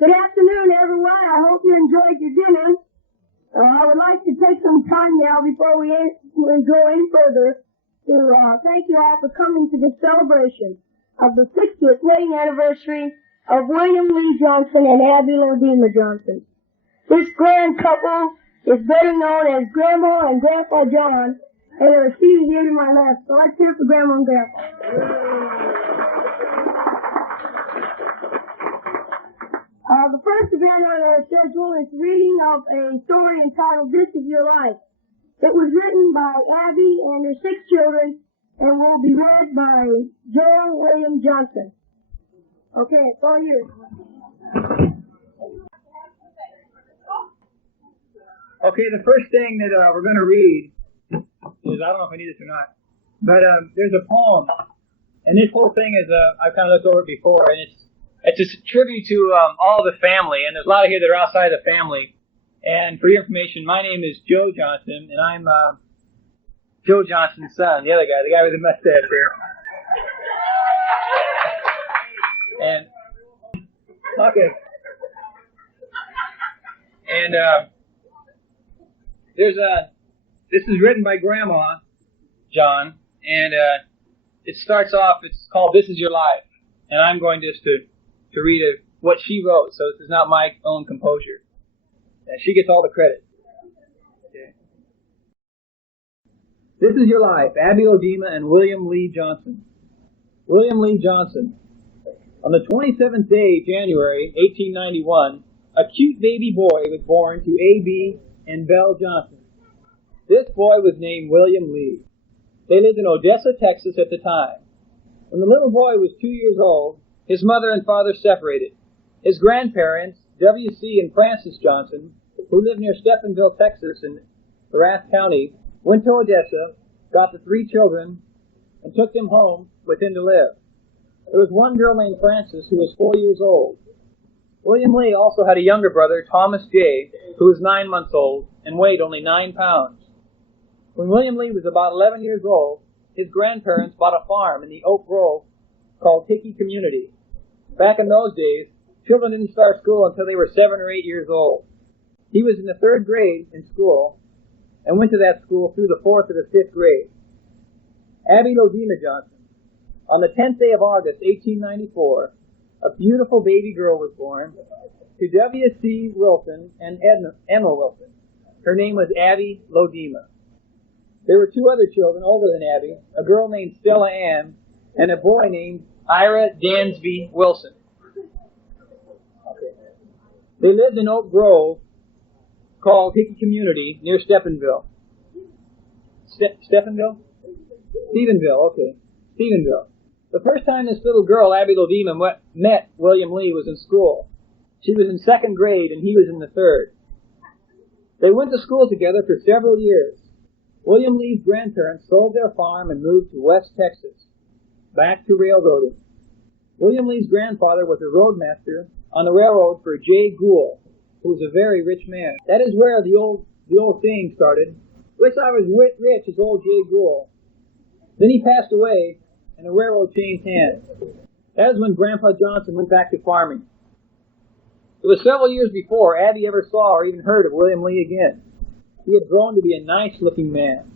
Good afternoon, everyone. I hope you enjoyed your dinner. I would like to take some time now before we go any further to thank you all for coming to this celebration of the 60th wedding anniversary of William Lee Johnson and Abby Lodema Johnson. This grand couple is better known as Grandma and Grandpa John, and they're seated here to my left. So let's hear for Grandma and Grandpa. The first event on our schedule is reading of a story entitled This Is Your Life. It was written by Abby and her 6 children and will be read by Joel William Johnson. Okay, it's all you. Okay, the first thing that we're going to read is, I don't know if I need this or not, but there's a poem, and this whole thing is, I've kind of looked over it before, and it's a tribute to all the family, and there's a lot of here that are outside of the family. And for your information, my name is Joe Johnson, and I'm Joe Johnson's son, the other guy, the guy with the mustache there. And okay, and this is written by Grandma John, and it starts off. It's called "This Is Your Life," and I'm going just to read what she wrote, so this is not my own composure. And she gets all the credit. Okay. This is your life, Abby Lodema and William Lee Johnson. William Lee Johnson. On the 27th day, January 1891, a cute baby boy was born to A.B. and Belle Johnson. This boy was named William Lee. They lived in Odessa, Texas at the time. When the little boy was 2 years old, his mother and father separated. His grandparents, W.C. and Frances Johnson, who lived near Stephenville, Texas in Erath County, went to Odessa, got the 3 children, and took them home with him to live. There was one girl named Frances who was 4 years old. William Lee also had a younger brother, Thomas J., who was 9 months old and weighed only 9 pounds. When William Lee was about 11 years old, his grandparents bought a farm in the Oak Grove called Hickey Community. Back in those days, children didn't start school until they were 7 or 8 years old. He was in the 3rd grade in school and went to that school through the 4th or the 5th grade. Abby Lodema Johnson. On the 10th day of August, 1894, a beautiful baby girl was born to W.C. Wilson and Emma Wilson. Her name was Abby Lodema. There were 2 other children older than Abby, a girl named Stella Ann and a boy named Ira Dansby Wilson. Okay. They lived in Oak Grove called Hickey Community near Stephenville. Stephenville? Stephenville, okay. Stephenville. The first time this little girl, Abby Lodema, met William Lee was in school. She was in 2nd grade and he was in the 3rd. They went to school together for several years. William Lee's grandparents sold their farm and moved to West Texas, back to railroading. William Lee's grandfather was a roadmaster on the railroad for J. Gould, who was a very rich man. That is where the old saying started. Wish I was rich as old J. Gould. Then he passed away, and the railroad changed hands. That is when Grandpa Johnson went back to farming. It was several years before Abby ever saw or even heard of William Lee again. He had grown to be a nice-looking man.